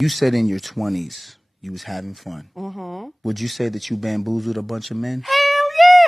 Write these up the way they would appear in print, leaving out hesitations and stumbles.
You said in your 20s you was having fun. Mm-hmm. Would you say that you bamboozled a bunch of men? Hell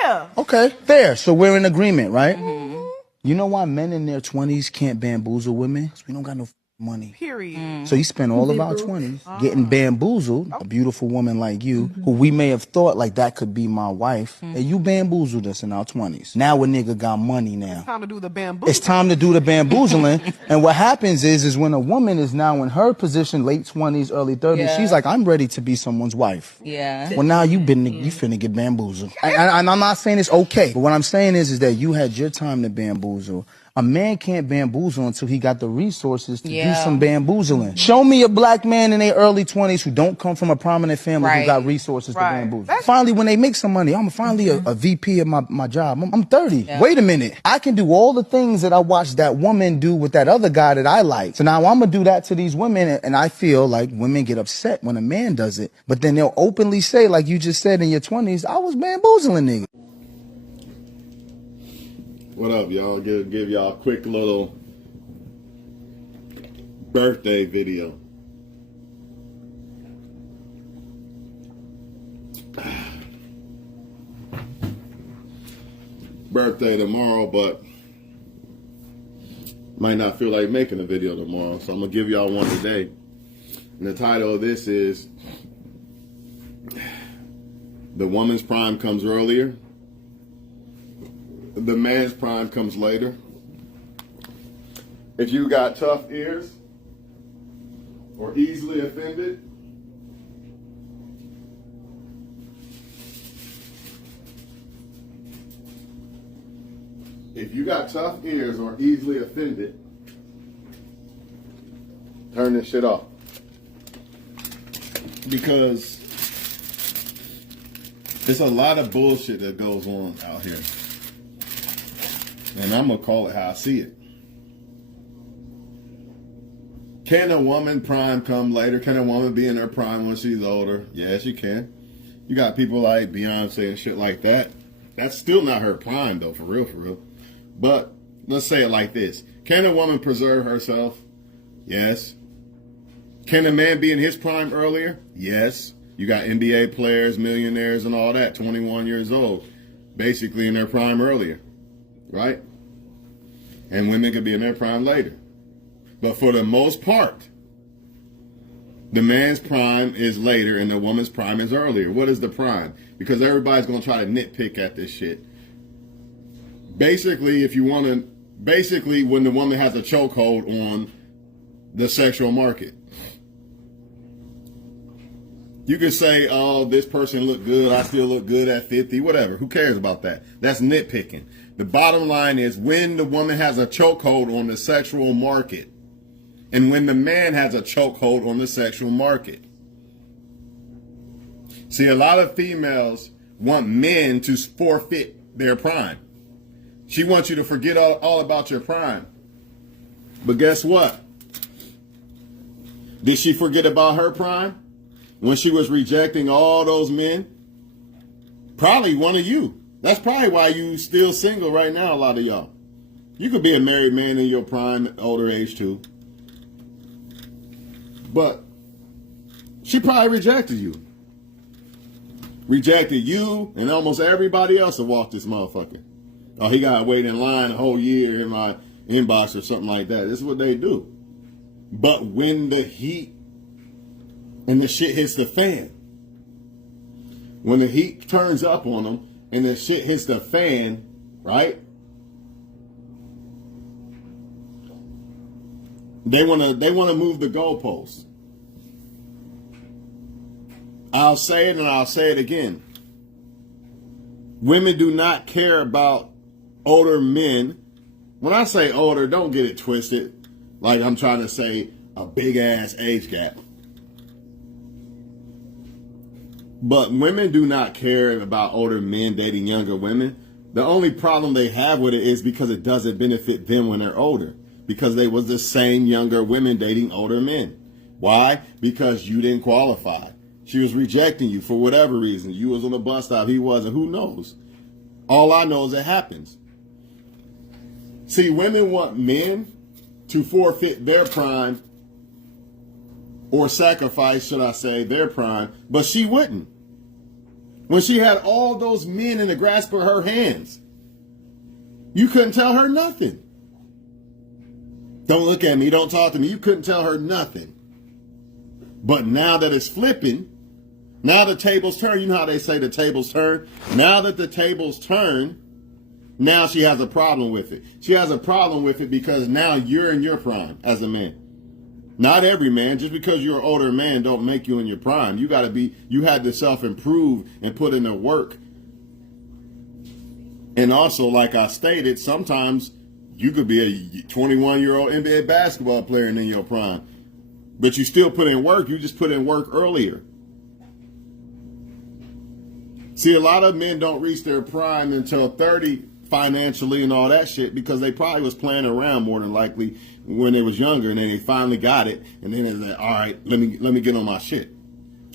yeah. Okay, fair. So we're in agreement, right? Mm-hmm. You know why men in their 20s can't bamboozle women? Because we don't got no money. Period. So you spend all of our 20s getting bamboozled, a beautiful woman like you, who we may have thought like that could be my wife, and you bamboozled us in our 20s. Now a nigga got money now. Time to do the bamboo. It's time to do the bamboozling. And what happens is when a woman is now in her position, late 20s, early 30s, she's like, I'm ready to be someone's wife. Yeah. Well, now you finna get bamboozled. And I'm not saying it's okay, but what I'm saying is that you had your time to bamboozle. A man can't bamboozle until he got the resources to do some bamboozling. Show me a black man in their early 20s who don't come from a prominent family who got resources to bamboozle. Finally, when they make some money, I'm finally a VP of my job. I'm 30. Wait a minute. I can do all the things that I watched that woman do with that other guy that I like. So now I'm going to do that to these women, and I feel like women get upset when a man does it. But then they'll openly say, like you just said in your 20s, I was bamboozling niggas. What up, y'all? Give y'all a quick little birthday video. Birthday tomorrow, but might not feel like making a video tomorrow, so I'm gonna give y'all one today. And the title of this is The Woman's Prime Comes Earlier, the man's prime comes later. If you got tough ears or easily offended, turn this shit off. Because there's a lot of bullshit that goes on out here. And I'm going to call it how I see it. Can a woman prime come later? Can a woman be in her prime when she's older? Yes, you can. You got people like Beyonce and shit like that. That's still not her prime, though, for real, for real. But let's say it like this. Can a woman preserve herself? Yes. Can a man be in his prime earlier? Yes. You got NBA players, millionaires, and all that, 21 years old, basically in their prime earlier. Right? And women could be in their prime later. But for the most part, the man's prime is later and the woman's prime is earlier. What is the prime? Because everybody's going to try to nitpick at this shit. Basically, when the woman has a chokehold on the sexual market. You could say, oh, this person looked good, I still look good at 50, whatever. Who cares about that? That's nitpicking. The bottom line is when the woman has a chokehold on the sexual market and when the man has a chokehold on the sexual market. See, a lot of females want men to forfeit their prime. She wants you to forget all about your prime. But guess what? Did she forget about her prime? When she was rejecting all those men? Probably one of you. That's probably why you still single right now, a lot of y'all. You could be a married man in your prime, older age too. But she probably rejected you. Rejected you and almost everybody else that walked this motherfucker. Oh, he got to wait in line a whole year in my inbox or something like that. This is what they do. But when the heat and the shit hits the fan, when the heat turns up on them and the shit hits the fan, right? They wanna move the goalposts. I'll say it and I'll say it again. Women do not care about older men. When I say older, don't get it twisted. Like I'm trying to say a big ass age gap. But women do not care about older men dating younger women. The only problem they have with it is because it doesn't benefit them when they're older. Because they was the same younger women dating older men. Why? Because you didn't qualify. She was rejecting you for whatever reason. You was on the bus stop, he wasn't. Who knows? All I know is it happens. See, women want men to forfeit their prime or sacrifice, should I say, their prime, but she wouldn't. When she had all those men in the grasp of her hands, you couldn't tell her nothing. Don't look at me, don't talk to me. You couldn't tell her nothing. But now that it's flipping, now the tables turn. You know how they say the tables turn? Now that the tables turn, now she has a problem with it. She has a problem with it because now you're in your prime as a man. Not every man. Just because you're an older man don't make you in your prime. You had to self-improve and put in the work. And also, like I stated, sometimes you could be a 21-year-old NBA basketball player and in your prime. But you still put in work. You just put in work earlier. See, a lot of men don't reach their prime until 30 financially and all that shit because they probably was playing around more than likely when they was younger, and then they finally got it, and then it's like, all right, let me get on my shit.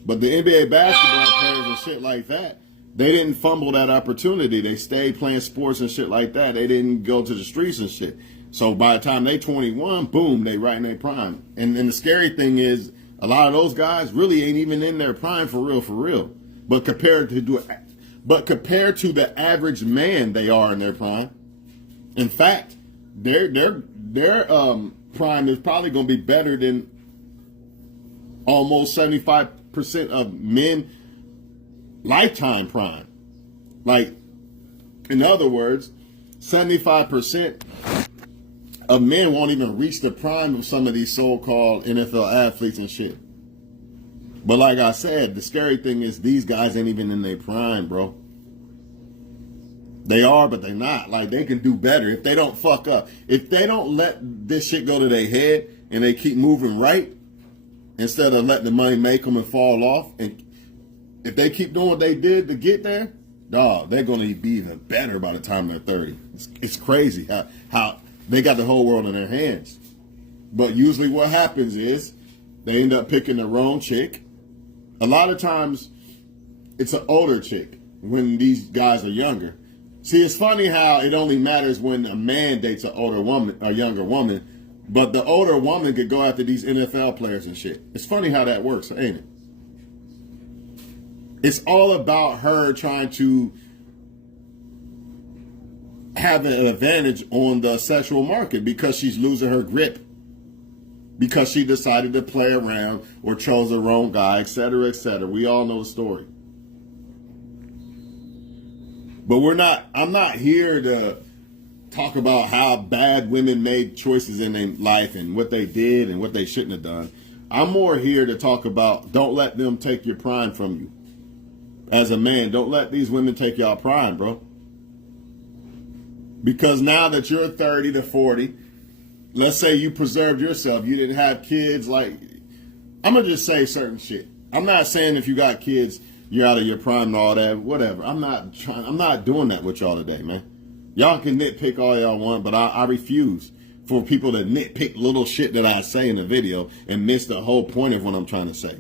But the NBA basketball players and shit like that, they didn't fumble that opportunity. They stayed playing sports and shit like that. They didn't go to the streets and shit. So by the time they 21, boom, they right in their prime. And the scary thing is, a lot of those guys really ain't even in their prime for real. But compared to the average man, they are in their prime. In fact, their prime is probably going to be better than almost 75% of men lifetime prime. Like, in other words, 75% of men won't even reach the prime of some of these so-called NFL athletes and shit. But like I said, the scary thing is these guys ain't even in their prime, bro. They are, but they're not. Like, they can do better if they don't fuck up. If they don't let this shit go to their head and they keep moving right instead of letting the money make them and fall off, and if they keep doing what they did to get there, dog, they're going to be even better by the time they're 30. It's crazy how they got the whole world in their hands. But usually what happens is they end up picking the wrong chick. A lot of times it's an older chick when these guys are younger. See, it's funny how it only matters when a man dates an older woman, a younger woman, but the older woman could go after these NFL players and shit. It's funny how that works, ain't it? It's all about her trying to have an advantage on the sexual market because she's losing her grip. Because she decided to play around or chose the wrong guy, etc., etc. We all know the story. But I'm not here to talk about how bad women made choices in their life and what they did and what they shouldn't have done. I'm more here to talk about don't let them take your prime from you. As a man, don't let these women take y'all prime, bro. Because now that you're 30 to 40, let's say you preserved yourself, you didn't have kids, like, I'm going to just say certain shit. I'm not saying if you got kids, you're out of your prime and all that, whatever. I'm not doing that with y'all today, man. Y'all can nitpick all y'all want, but I refuse for people to nitpick little shit that I say in the video and miss the whole point of what I'm trying to say.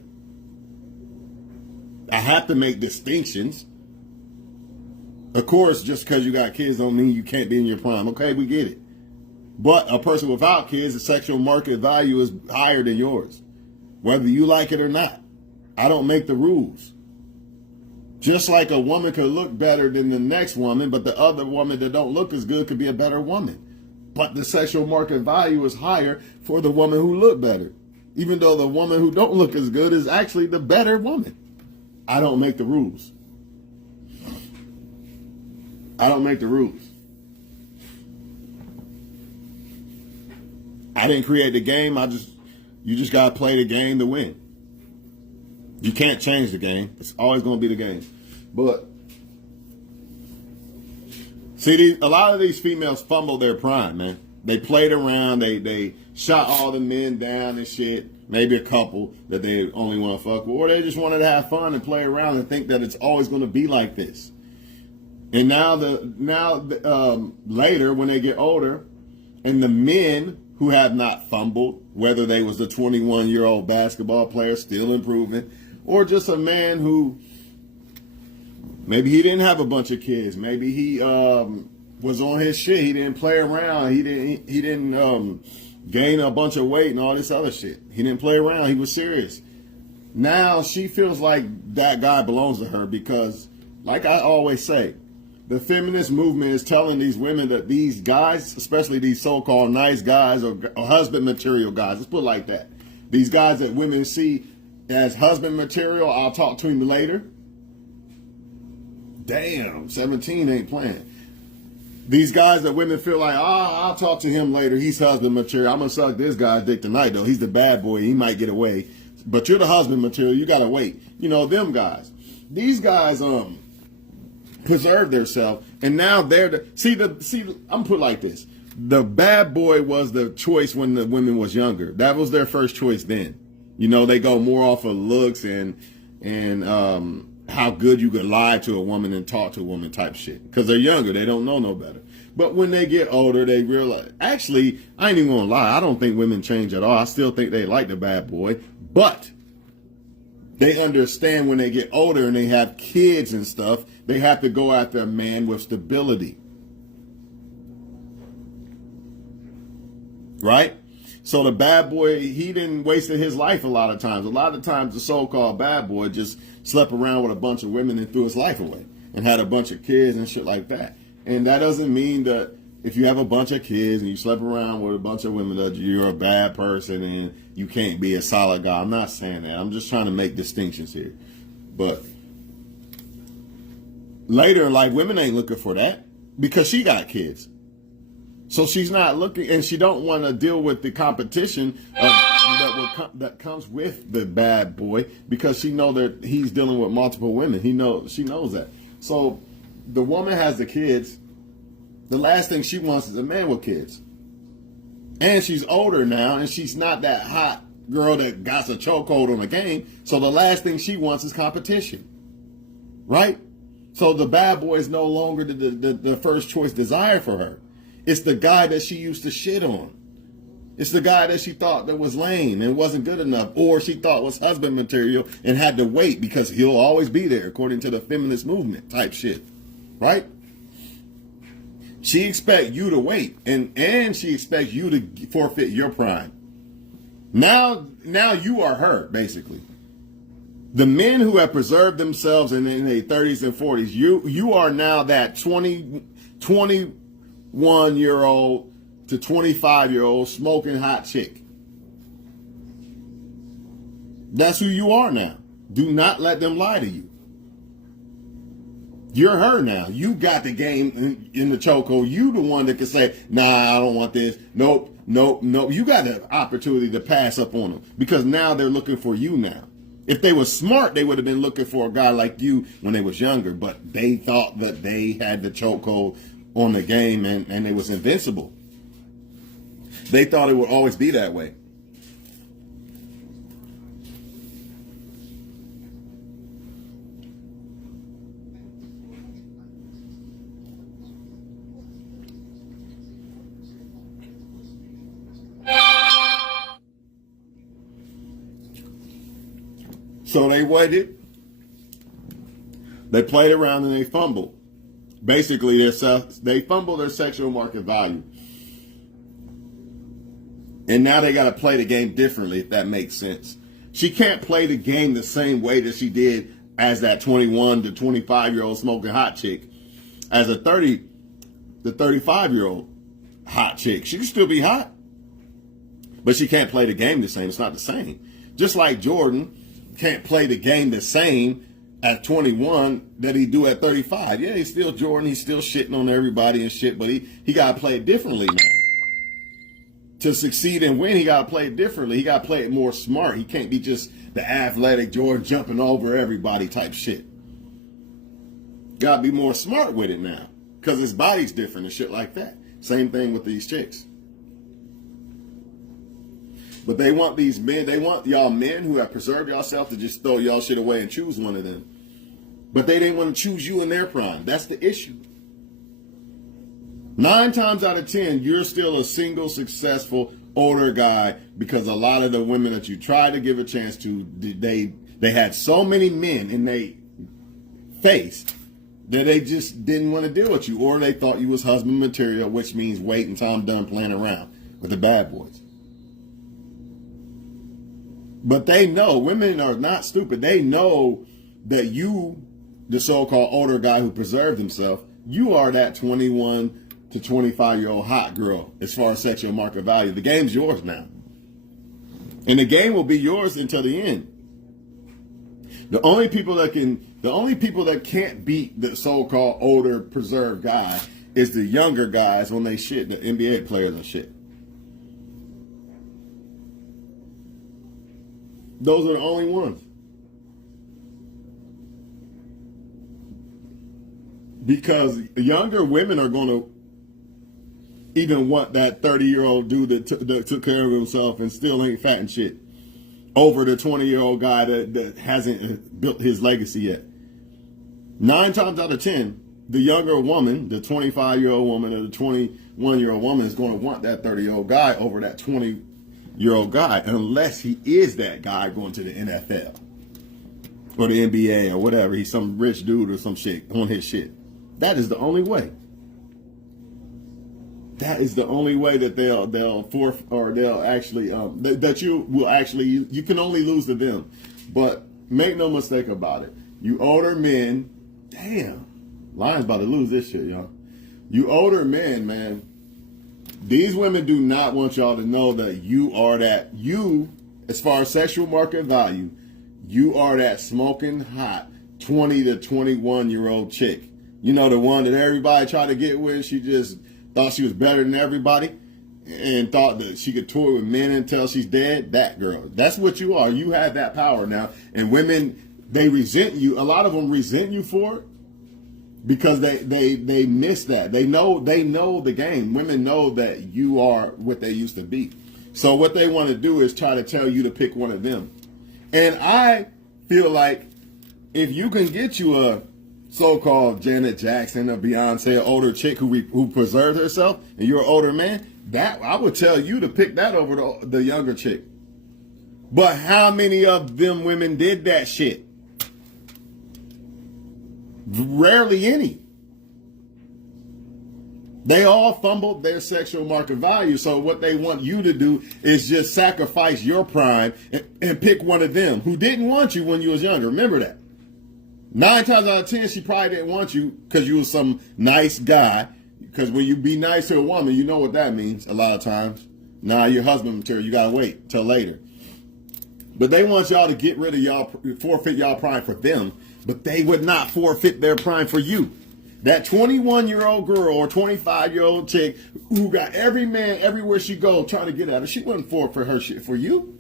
I have to make distinctions. Of course, just because you got kids don't mean you can't be in your prime. Okay, we get it. But a person without kids, the sexual market value is higher than yours. Whether you like it or not. I don't make the rules. Just like a woman could look better than the next woman, but the other woman that don't look as good could be a better woman. But the sexual market value is higher for the woman who look better. Even though the woman who don't look as good is actually the better woman. I don't make the rules. I don't make the rules. I didn't create the game. You just gotta play the game to win. You can't change the game. It's always gonna be the game. But see, a lot of these females fumble their prime, man. They played around. They shot all the men down and shit. Maybe a couple that they only want to fuck with, or they just wanted to have fun and play around and think that it's always going to be like this. And now later when they get older, and the men who have not fumbled, whether they was the 21-year-old basketball player still improving, or just a man who maybe he didn't have a bunch of kids, maybe he was on his shit, he didn't play around, he didn't gained a bunch of weight and all this other shit. He didn't play around. He was serious. Now she feels like that guy belongs to her because, like I always say, the feminist movement is telling these women that these guys, especially these so-called nice guys or husband material guys, let's put it like that. These guys that women see as husband material, I'll talk to him later. Damn, 17 ain't playing. These guys that women feel like, I'll talk to him later. He's husband material. I'm going to suck this guy's dick tonight, though. He's the bad boy. He might get away. But you're the husband material. You got to wait. You know, them guys. These guys preserve themselves. And now they're see, I'm going to put it like this. The bad boy was the choice when the women was younger. That was their first choice then. You know, they go more off of looks and how good you could lie to a woman and talk to a woman type shit. Because they're younger. They don't know no better. But when they get older, they realize, actually, I ain't even going to lie. I don't think women change at all. I still think they like the bad boy. But they understand when they get older and they have kids and stuff, they have to go after a man with stability. Right? So the bad boy, he didn't waste his life a lot of times. A lot of times the so-called bad boy just slept around with a bunch of women and threw his life away and had a bunch of kids and shit like that. And that doesn't mean that if you have a bunch of kids and you slept around with a bunch of women that you're a bad person and you can't be a solid guy. I'm not saying that. I'm just trying to make distinctions here. But later in life, women ain't looking for that because she got kids. So she's not looking, and she don't want to deal with the competition that comes with the bad boy because she know that he's dealing with multiple women. She knows that. So the woman has the kids. The last thing she wants is a man with kids. And she's older now, and she's not that hot girl that got a chokehold on the game. So the last thing she wants is competition, right? So the bad boy is no longer the first choice desire for her. It's the guy that she used to shit on. It's the guy that she thought that was lame and wasn't good enough, or she thought was husband material and had to wait because he'll always be there, according to the feminist movement type shit, right? She expects you to wait, and she expects you to forfeit your prime. Now you are her, basically. The men who have preserved themselves in their 30s and 40s, you are now that 21-year-old to 25-year-old smoking hot chick. That's who you are now. Do not let them lie to you. You're her now. You got the game in the chokehold. You the one that can say, nah, I don't want this. Nope. You got the opportunity to pass up on them because now they're looking for you now. If they were smart, they would have been looking for a guy like you when they was younger, but they thought that they had the chokehold on the game and it was invincible. They thought it would always be that way. So they waited, they played around, and they fumbled. Basically, they fumbled their sexual market value. And now they got to play the game differently, if that makes sense. She can't play the game the same way that she did as that 21 to 25-year-old smoking hot chick. As the 35-year-old hot chick. She can still be hot. But she can't play the game the same. It's not the same. Just like Jordan can't play the game the same at 21 that he do at 35. Yeah, he's still Jordan. He's still shitting on everybody and shit, but he got to play it differently now. To succeed and win, he got to play it differently. He got to play it more smart. He can't be just the athletic Jordan jumping over everybody type shit. Got to be more smart with it now because his body's different and shit like that. Same thing with these chicks. But they want these men, they want y'all men who have preserved yourself to just throw y'all shit away and choose one of them. But they didn't want to choose you in their prime. That's the issue. 9 times out of 10, you're still a single, successful, older guy because a lot of the women that you try to give a chance to, they had so many men in their face that they just didn't want to deal with you, or they thought you was husband material, which means wait until I'm done playing around with the bad boys. But they know, women are not stupid. They know that you, the so-called older guy who preserved himself, you are that 21 to 25-year-old hot girl as far as sexual market value. The game's yours now. And the game will be yours until the end. The only people that can't beat the so-called older preserved guy is the younger guys when they shit, the NBA players and shit. Those are the only ones. Because younger women are going to even want that 30-year-old dude that took care of himself and still ain't fat and shit over the 20-year-old guy that hasn't built his legacy yet. 9 times out of 10, the younger woman, the 25-year-old woman or the 21-year-old woman is going to want that 30-year-old guy over that 20-year-old guy unless he is that guy going to the NFL or the NBA or whatever. He's some rich dude or some shit on his shit. That is the only way. That is the only way that they'll actually that you will actually, you can only lose to them. But make no mistake about it. You older men, damn, Lion's about to lose this shit, y'all. You older men, man, these women do not want y'all to know that you are that, you, as far as sexual market value, you are that smoking hot 20 to 21-year-old chick. You know, the one that everybody tried to get with. She just thought she was better than everybody and thought that she could tour with men until she's dead. That girl. That's what you are. You have that power now. And women, they resent you. A lot of them resent you for it because they miss that. They know the game. Women know that you are what they used to be. So what they want to do is try to tell you to pick one of them. And I feel like if you can get you a so-called Janet Jackson, a Beyonce, an older chick who preserved herself, and you're an older man, that I would tell you to pick that over the younger chick. But how many of them women did that shit? Rarely any. They all fumbled their sexual market value. So what they want you to do is just sacrifice your prime and pick one of them who didn't want you when you was younger. Remember that. 9 times out of 10, she probably didn't want you because you was some nice guy. Because when you be nice to a woman, you know what that means a lot of times. Nah, your husband material, you got to wait till later. But they want y'all to get rid of y'all, forfeit y'all prime for them. But they would not forfeit their prime for you. That 21-year-old girl or 25-year-old chick who got every man everywhere she go trying to get at her, she wouldn't forfeit her shit for you.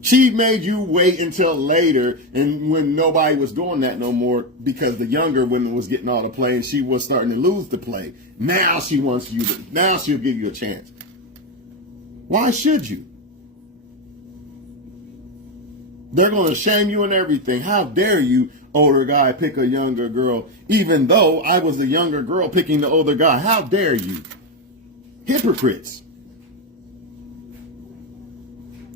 She made you wait until later, and when nobody was doing that no more because the younger women was getting all the play and she was starting to lose the play. Now she wants you to, now she'll give you a chance. Why should you? They're going to shame you and everything. How dare you, older guy, pick a younger girl, even though I was the younger girl picking the older guy. How dare you? Hypocrites.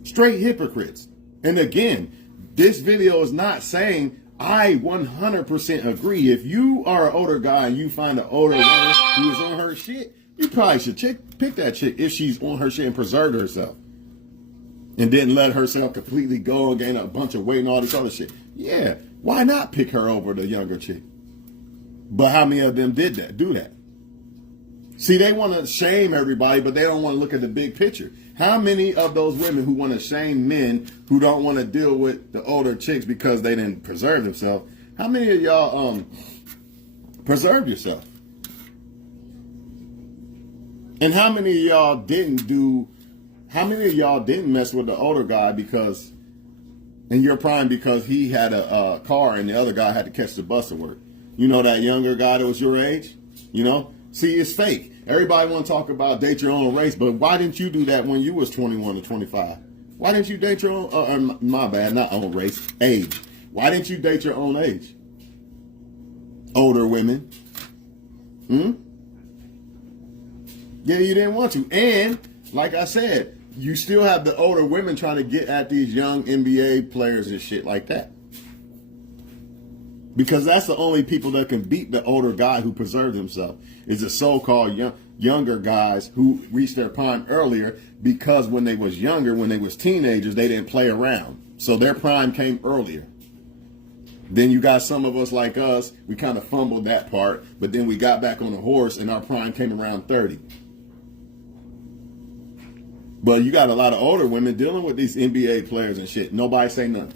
Straight hypocrites. And again, this video is not saying I 100% agree. If you are an older guy and you find an older woman who is on her shit, you probably should pick that chick if she's on her shit and preserved herself. And didn't let herself completely go and gain a bunch of weight and all this other shit. Yeah, why not pick her over the younger chick? But how many of them do that? See, they want to shame everybody, but they don't want to look at the big picture. How many of those women who want to shame men who don't want to deal with the older chicks because they didn't preserve themselves, how many of y'all preserved yourself? And how many of y'all didn't mess with the older guy because in your prime because he had a car and the other guy had to catch the bus to work? You know, that younger guy that was your age? You know? See, it's fake. Everybody want to talk about date your own race, but why didn't you do that when you was 21 to 25? Why didn't you date your own, my bad, not own race, age. Why didn't you date your own age? Older women. Yeah, you didn't want to. And, like I said, you still have the older women trying to get at these young NBA players and shit like that. Because that's the only people that can beat the older guy who preserved himself, is the so-called younger guys who reached their prime earlier, because when they was younger, when they was teenagers, they didn't play around. So their prime came earlier. Then you got some of us like us, we kind of fumbled that part, but then we got back on the horse and our prime came around 30. But you got a lot of older women dealing with these NBA players and shit. Nobody say nothing.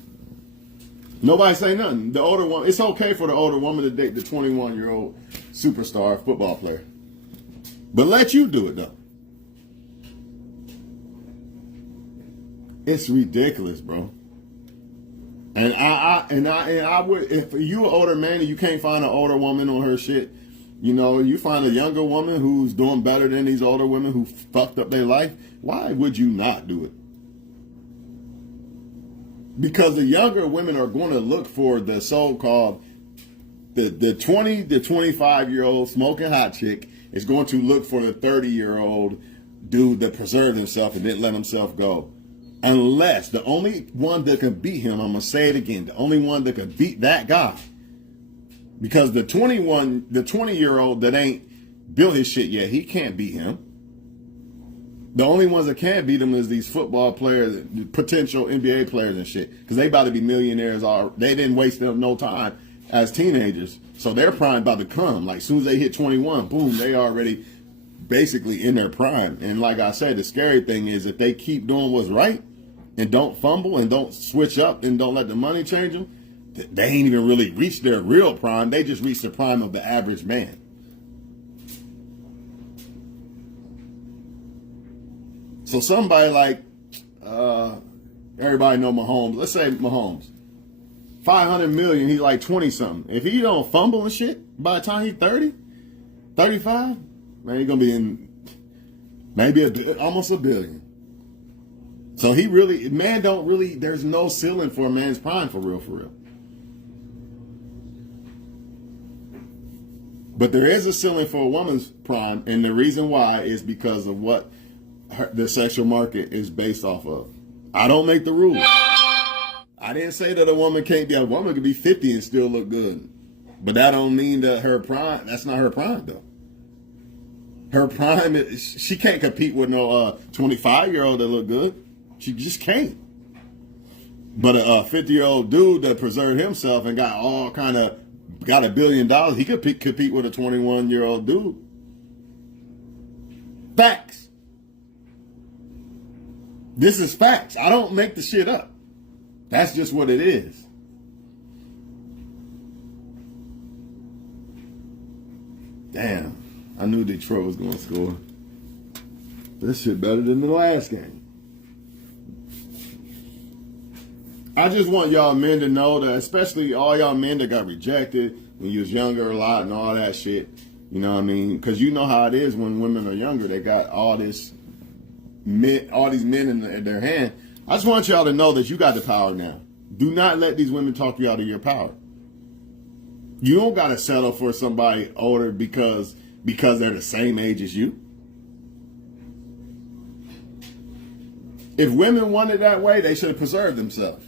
Nobody say nothing. The older one, it's okay for the older woman to date the 21-year-old superstar football player. But let you do it though. It's ridiculous, bro. And I would, if you an older man and you can't find an older woman on her shit, you know, you find a younger woman who's doing better than these older women who fucked up their life, why would you not do it? Because the younger women are going to look for the so-called, the 20 to 25-year-old smoking hot chick is going to look for the 30-year-old dude that preserved himself and didn't let himself go. Unless the only one that can beat him, I'm going to say it again, the only one that can beat that guy. Because the 20-year-old that ain't built his shit yet, he can't beat him. The only ones that can beat him is these football players, potential NBA players and shit. Because they about to be millionaires. They didn't waste them no time as teenagers. So their prime about to come. Like as soon as they hit 21, boom, they already basically in their prime. And like I said, the scary thing is if they keep doing what's right and don't fumble and don't switch up and don't let the money change them, they ain't even really reached their real prime. They just reached the prime of the average man. So somebody like, everybody know Mahomes. Let's say Mahomes. 500 million, he's like 20 something. If he don't fumble and shit, by the time he's 30, 35, man, he's going to be in maybe almost $1 billion. So he really, man don't really, there's no ceiling for a man's prime for real, for real. But there is a ceiling for a woman's prime, and the reason why is because of what the sexual market is based off of. I don't make the rules. I didn't say that a woman can't be, a woman could be 50 and still look good. But that don't mean that her prime, that's not her prime though. Her prime, she can't compete with no 25-year-old that look good. She just can't. But a 50-year-old dude that preserved himself and got $1 billion, he could compete with a 21-year-old dude. Facts. This is facts. I don't make the shit up. That's just what it is. Damn. I knew Detroit was going to score. This shit better than the last game. I just want y'all men to know that, especially all y'all men that got rejected when you was younger a lot and all that shit. You know what I mean? Because you know how it is when women are younger. They got all these men in their hand. I just want y'all to know that you got the power now. Do not let these women talk you out of your power. You don't got to settle for somebody older because they're the same age as you. If women wanted that way, they should have preserved themselves.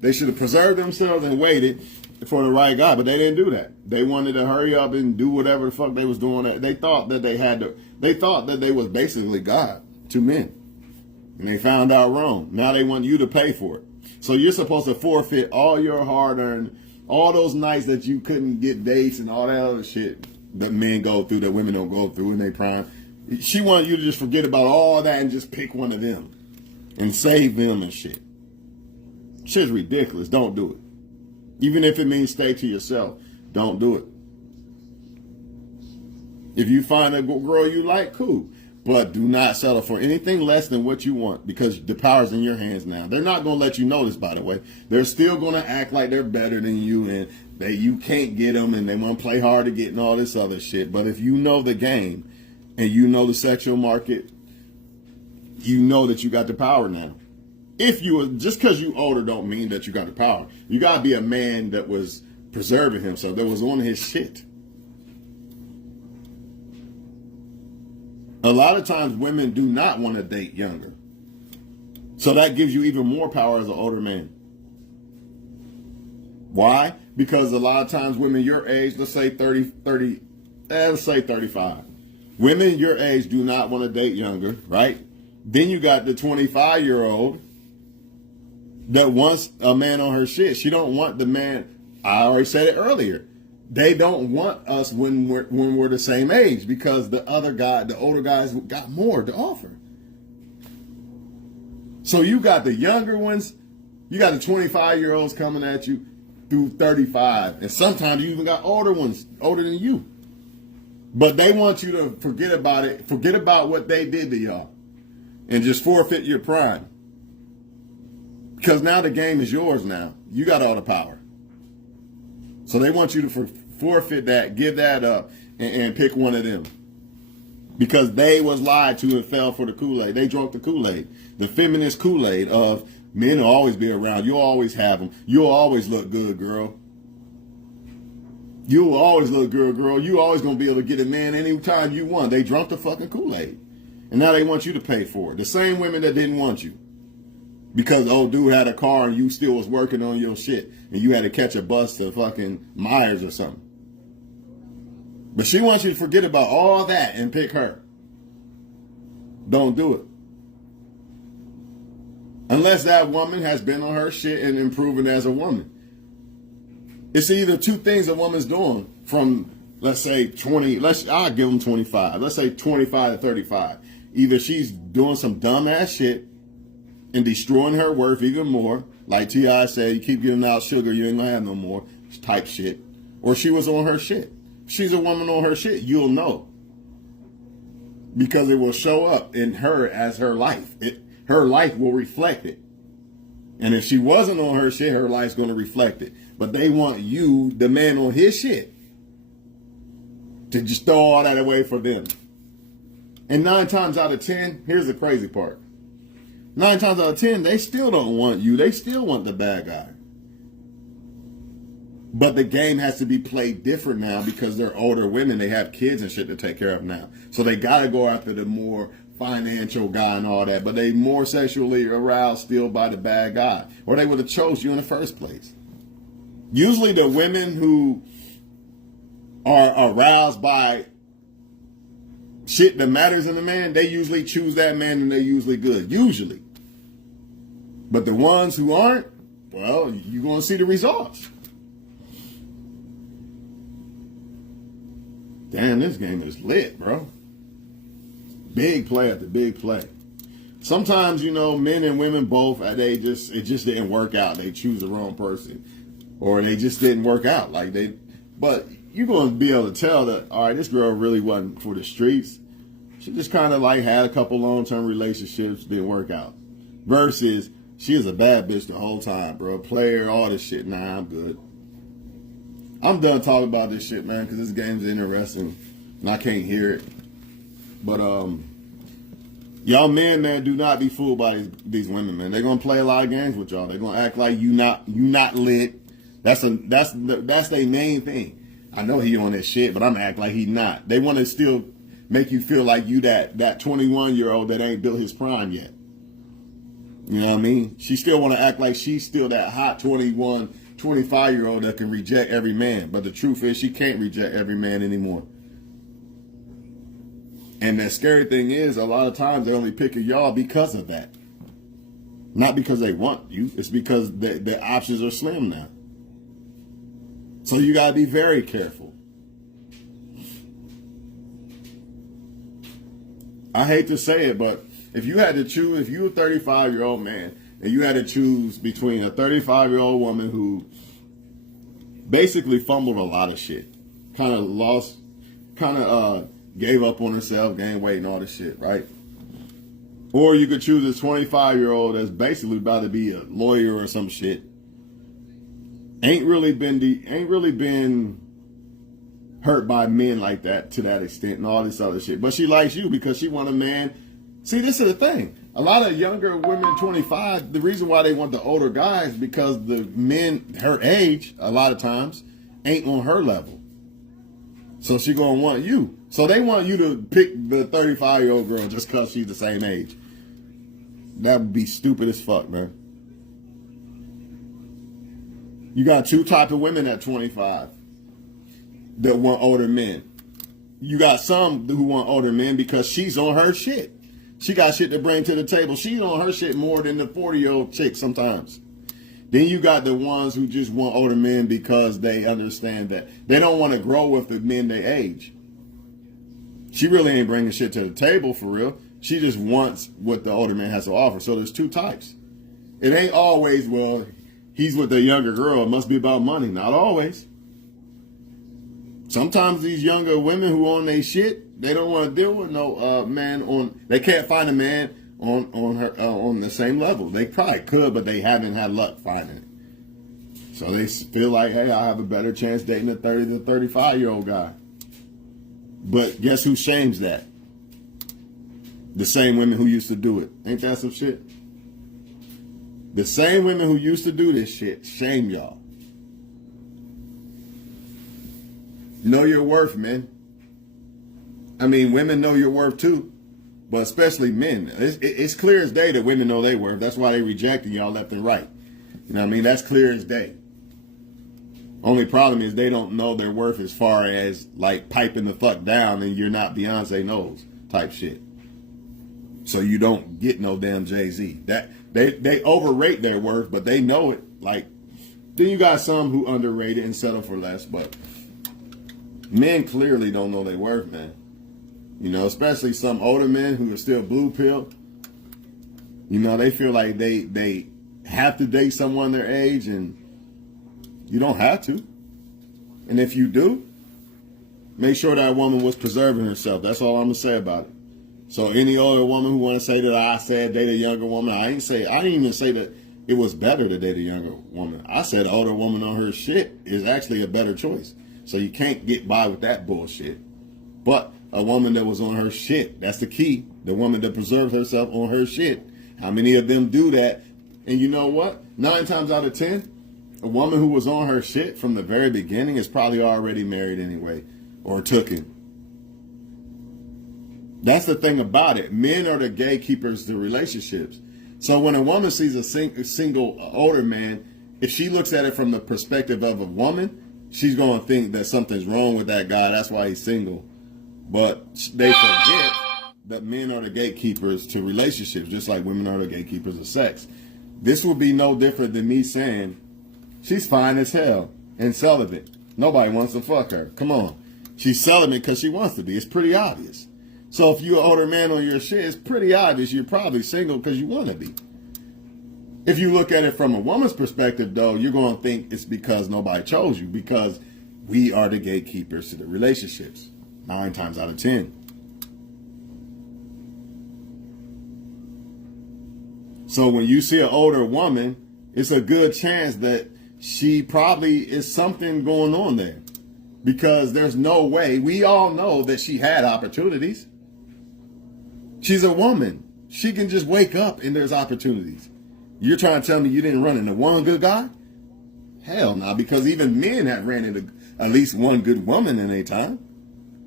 They should have preserved themselves and waited for the right guy, but they didn't do that. They wanted to hurry up and do whatever the fuck they was doing. They thought that they thought that they was basically God to men. And they found out wrong. Now they want you to pay for it. So you're supposed to forfeit all your hard-earned, all those nights that you couldn't get dates and all that other shit that men go through that women don't go through in their prime. She wanted you to just forget about all that and just pick one of them and save them and shit. Shit's ridiculous. Don't do it. Even if it means stay to yourself, don't do it. If you find a girl you like, cool. But do not settle for anything less than what you want, because the power's in your hands now. They're not going to let you know this, by the way. They're still going to act like they're better than you and you can't get them and they want to play hard to get and all this other shit. But if you know the game and you know the sexual market, you know that you got the power now. Just because you older don't mean that you got the power. You got to be a man that was preserving himself, that was on his shit. A lot of times women do not want to date younger. So that gives you even more power as an older man. Why? Because a lot of times women your age, let's say 30, let's say 35. Women your age do not want to date younger, right? Then you got the 25-year-old that wants a man on her shit. She don't want the man. I already said it earlier. They don't want us when we're the same age because the older guys got more to offer. So you got the younger ones, you got the 25-year-olds coming at you through 35. And sometimes you even got older ones, older than you. But they want you to forget about it, forget about what they did to y'all, and just forfeit your prime. Because now the game is yours now. You got all the power. So they want you to forfeit that, give that up, and pick one of them. Because they was lied to and fell for the Kool-Aid. They drank the Kool-Aid. The feminist Kool-Aid of men will always be around. You'll always have them. You'll always look good, girl. You'll always look good, girl. You always going to be able to get a man anytime you want. They drunk the fucking Kool-Aid. And now they want you to pay for it. The same women that didn't want you. Because old dude had a car and you still was working on your shit. And you had to catch a bus to fucking Myers or something. But she wants you to forget about all that and pick her. Don't do it. Unless that woman has been on her shit and improving as a woman. It's either two things a woman's doing from, let's say, 20, I'll give them 25. Let's say 25 to 35. Either she's doing some dumbass shit and destroying her worth even more. Like T.I. said, you keep giving out sugar, you ain't gonna have no more type shit. Or she was on her shit. She's a woman on her shit, you'll know. Because it will show up in her as her life. Her life will reflect it. And if she wasn't on her shit, her life's going to reflect it. But they want you, the man on his shit, to just throw all that away for them. And 9 times out of 10, here's the crazy part. 9 times out of 10, they still don't want you. They still want the bad guy. But the game has to be played different now because they're older women. They have kids and shit to take care of now. So they got to go after the more financial guy and all that. But they more sexually aroused still by the bad guy. Or they would have chose you in the first place. Usually the women who are aroused by shit that matters in a man, they usually choose that man and they're usually good. Usually. But the ones who aren't, well, you're going to see the results. Damn, this game is lit, bro. Big play after big play. Sometimes, you know, men and women both, it just didn't work out. They choose the wrong person. Or they just didn't work out. But you're going to be able to tell that, all right, this girl really wasn't for the streets. She just kind of had a couple long-term relationships, didn't work out. Versus, she is a bad bitch the whole time, bro. Player, all this shit. Nah, I'm good. I'm done talking about this shit, man, because this game's interesting and I can't hear it. But y'all men, man, do not be fooled by these women, man. They're gonna play a lot of games with y'all. They're gonna act like you not lit. That's their main thing. I know he on this shit, but I'm gonna act like he not. They want to still make you feel like you that 21-year-old that ain't built his prime yet. You know what I mean? She still want to act like she's still that hot 21, 25-year-old that can reject every man. But the truth is she can't reject every man anymore. And the scary thing is a lot of times they only pick y'all because of that. Not because they want you. It's because the options are slim now. So you got to be very careful. I hate to say it, but if you had to choose, if you're a 35-year-old man and you had to choose between a 35-year-old woman who basically fumbled a lot of shit, gave up on herself, gained weight and all this shit, right? Or you could choose a 25-year-old that's basically about to be a lawyer or some shit. Ain't really been hurt by men like that to that extent and all this other shit. But she likes you because she want a man. See, this is the thing. A lot of younger women, 25, the reason why they want the older guys because the men her age, a lot of times, ain't on her level. So she gonna want you. So they want you to pick the 35-year-old girl just because she's the same age. That would be stupid as fuck, man. You got two type of women at 25 that want older men. You got some who want older men because she's on her shit. She got shit to bring to the table. She's on her shit more than the 40-year-old chick sometimes. Then you got the ones who just want older men because they understand that they don't want to grow with the men they age. She really ain't bringing shit to the table for real. She just wants what the older man has to offer. So there's two types. It ain't always, well, he's with the younger girl. It must be about money. Not always. Sometimes these younger women who on their shit, they don't want to deal with no man on. They can't find a man on the same level. They probably could, but they haven't had luck finding it. So they feel like, hey, I have a better chance dating a 30 to 35-year-old guy. But guess who shames that? The same women who used to do it. Ain't that some shit? The same women who used to do this shit shame y'all. Know your worth, man. I mean, women know your worth too, but especially men. It's clear as day that women know their worth. That's why they rejecting y'all left and right. You know what I mean? That's clear as day. Only problem is they don't know their worth as far as like piping the fuck down and you're not Beyonce knows type shit. So you don't get no damn Jay-Z. That they overrate their worth, but they know it. Like, then you got some who underrate it and settle for less, but men clearly don't know their worth, man. You know, especially some older men who are still blue pill. You know, they feel like they have to date someone their age, and you don't have to. And if you do, make sure that woman was preserving herself. That's all I'm gonna say about it. So any older woman who want to say that I said date a younger woman, I didn't even say that it was better to date a younger woman. I said an older woman on her shit is actually a better choice. So you can't get by with that bullshit. But a woman that was on her shit, that's the key. The woman that preserves herself on her shit. How many of them do that? And you know what? 9 times out of 10, a woman who was on her shit from the very beginning is probably already married anyway, or tooken. That's the thing about it. Men are the gatekeepers to relationships. So when a woman sees a single older man, if she looks at it from the perspective of a woman, she's going to think that something's wrong with that guy. That's why he's single. But they forget that men are the gatekeepers to relationships, just like women are the gatekeepers of sex. This would be no different than me saying, she's fine as hell and celibate. Nobody wants to fuck her. Come on. She's celibate because she wants to be. It's pretty obvious. So if you're an older man on your shit, it's pretty obvious you're probably single because you want to be. If you look at it from a woman's perspective, though, you're going to think it's because nobody chose you, because we are the gatekeepers to the relationships 9 times out of 10. So when you see an older woman, it's a good chance that she probably is something going on there, because there's no way. We all know that she had opportunities. She's a woman. She can just wake up and there's opportunities. You're trying to tell me you didn't run into one good guy? Hell no, because even men have ran into at least one good woman in their time.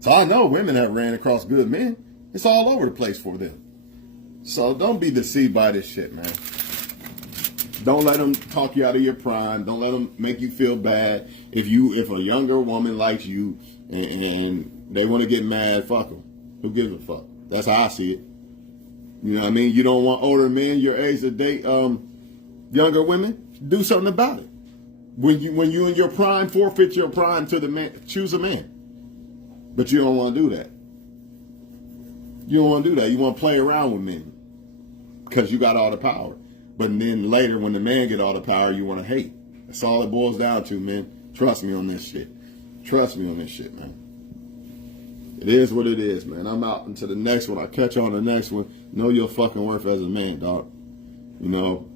So I know women have ran across good men. It's all over the place for them. So don't be deceived by this shit, man. Don't let them talk you out of your prime. Don't let them make you feel bad. If a younger woman likes you and they want to get mad, fuck them. Who gives a fuck? That's how I see it. You know what I mean? You don't want older men your age to date younger women? Do something about it. When you in your prime, forfeit your prime to the man. Choose a man. But you don't want to do that. You don't want to do that. You want to play around with men because you got all the power. But then later, when the man get all the power, you want to hate. That's all it boils down to, man. Trust me on this shit. Trust me on this shit, man. It is what it is, man. I'm out into the next one. I catch you on the next one. Know your fucking worth as a man, dog. You know,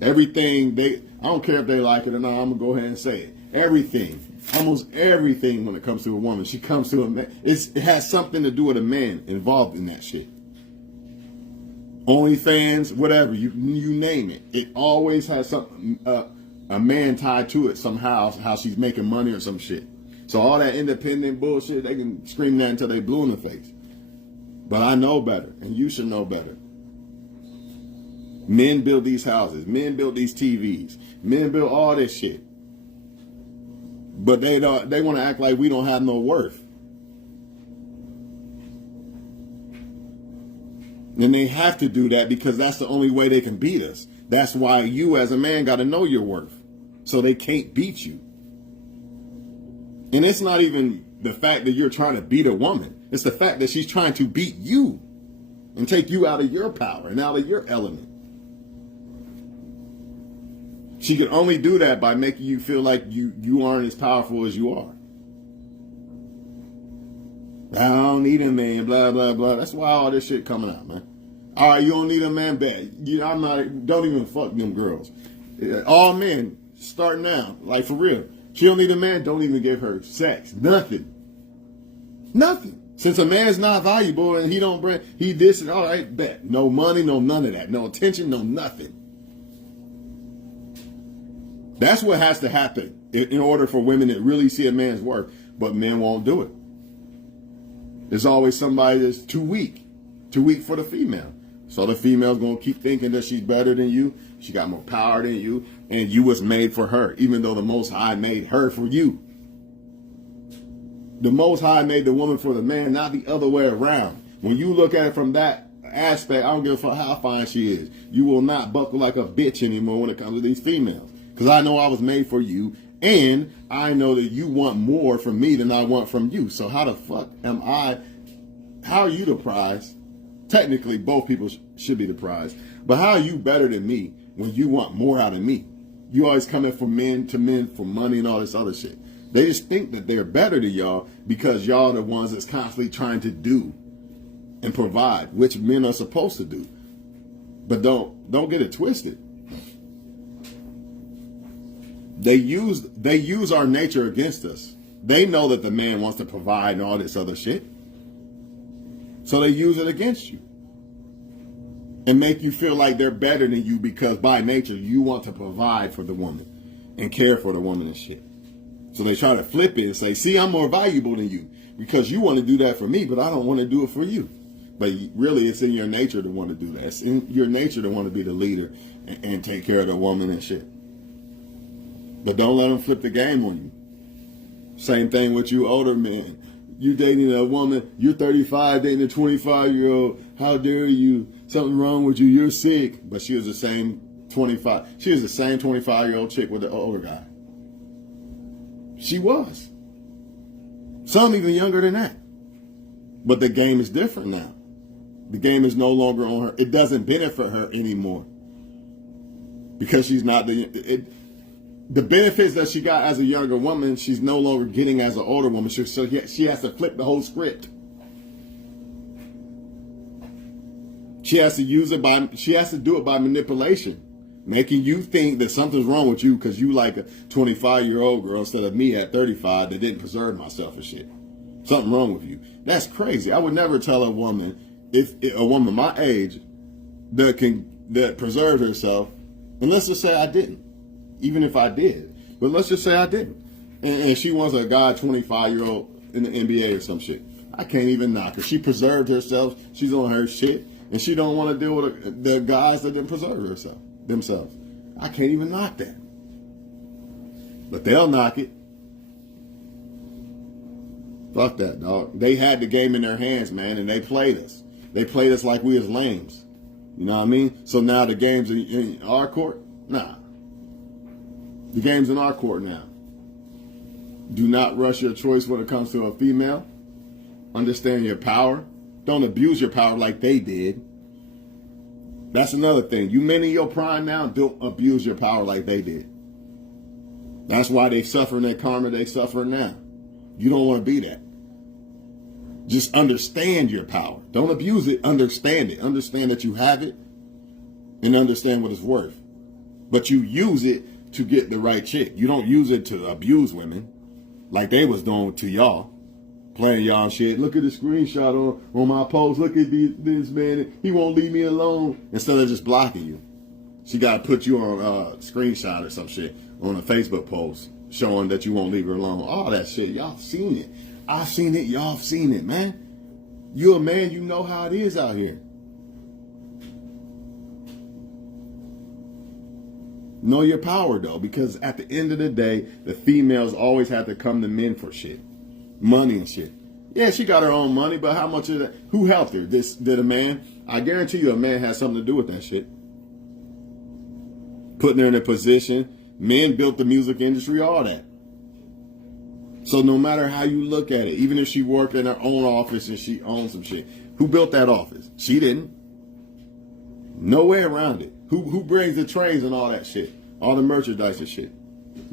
everything I don't care if they like it or not, I'm going to go ahead and say it. Everything, almost everything when it comes to a woman, she comes to a man. It has something to do with a man involved in that shit. OnlyFans, whatever, you name it. It always has something, a man tied to it somehow, how she's making money or some shit. So all that independent bullshit, they can scream that until they blue in the face. But I know better, and you should know better. Men build these houses. Men build these TVs. Men build all this shit. But they want to act like we don't have no worth. And they have to do that because that's the only way they can beat us. That's why you as a man got to know your worth. So they can't beat you. And it's not even the fact that you're trying to beat a woman. It's the fact that she's trying to beat you and take you out of your power and out of your element. She can only do that by making you feel like you aren't as powerful as you are. I don't need a man, blah, blah, blah. That's why all this shit coming out, man. All right, you don't need a man, bad. Don't even fuck them girls. All men, start now, like for real. She don't need a man, don't even give her sex. Nothing. Nothing. Since a man's not valuable and he this and all right, bet. No money, no none of that. No attention, no nothing. That's what has to happen in order for women to really see a man's worth. But men won't do it. There's always somebody that's too weak for the female. So the female's going to keep thinking that she's better than you. She got more power than you. And you was made for her, even though the Most High made her for you. The Most High made the woman for the man, not the other way around. When you look at it from that aspect, I don't give a fuck how fine she is. You will not buckle like a bitch anymore when it comes to these females. Because I know I was made for you. And I know that you want more from me than I want from you. So how the fuck am I? How are you the prize? Technically, both people should be the prize. But how are you better than me when you want more out of me? You always coming from men to men for money and all this other shit. They just think that they're better than y'all because y'all are the ones that's constantly trying to do and provide, which men are supposed to do. But don't get it twisted. They use our nature against us. They know that the man wants to provide and all this other shit. So they use it against you. And make you feel like they're better than you because by nature you want to provide for the woman and care for the woman and shit. So they try to flip it and say, see, I'm more valuable than you because you want to do that for me, but I don't want to do it for you. But really, it's in your nature to want to do that. It's in your nature to want to be the leader and take care of the woman and shit. But don't let them flip the game on you. Same thing with you older men. You dating a woman, you're 35, dating a 25-year-old. How dare you? Something wrong with you. You're sick. But she was the same 25. She was the same 25-year-old chick with the older guy. She was. Some even younger than that. But the game is different now. The game is no longer on her. It doesn't benefit her anymore. Because she's not the benefits that she got as a younger woman, she's no longer getting as an older woman. So she has to flip the whole script. She has to do it by manipulation. Making you think that something's wrong with you because you like a 25-year-old girl instead of me at 35 that didn't preserve myself and shit. Something wrong with you. That's crazy. I would never tell a woman, if a woman my age that preserved herself, and let's just say I didn't. Even if I did. But let's just say I didn't. And she wants a guy 25-year-old in the NBA or some shit. I can't even knock her. She preserved herself. She's on her shit. And she don't want to deal with the guys that didn't preserve themselves. I can't even knock that. But they'll knock it. Fuck that, dog. They had the game in their hands, man, and they played us. They played us like we was lames. You know what I mean? So now the game's in our court? Nah. The game's in our court now. Do not rush your choice when it comes to a female. Understand your power. Don't abuse your power like they did. That's another thing. You men in your prime now, don't abuse your power like they did. That's why they suffering that karma they suffer now. You don't want to be that. Just understand your power. Don't abuse it. Understand it. Understand that you have it and understand what it's worth. But you use it to get the right chick. You don't use it to abuse women like they was doing to y'all. Playing y'all shit. Look at the screenshot on my post. Look at this man. He won't leave me alone. Instead of just blocking you. She got to put you on a screenshot or some shit on a Facebook post showing that you won't leave her alone. All that shit. Y'all seen it. I've seen it. Y'all seen it, man. You a man. You know how it is out here. Know your power though, because at the end of the day, the females always have to come to men for shit, money and shit. Yeah, she got her own money, but how much of that? Who helped her? Did a man? I guarantee you, a man has something to do with that shit. Putting her in a position. Men built the music industry, all that. So no matter how you look at it, even if she worked in her own office and she owned some shit, who built that office? She didn't. No way around it. Who brings the trains and all that shit? All the merchandise and shit.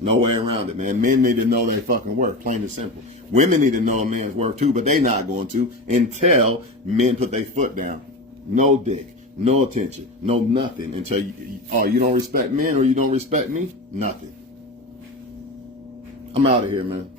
No way around it, man. Men need to know their fucking worth, plain and simple. Women need to know a man's worth too, but they not going to until men put their foot down. No dick, no attention, no nothing until you don't respect men or you don't respect me? Nothing. I'm out of here, man.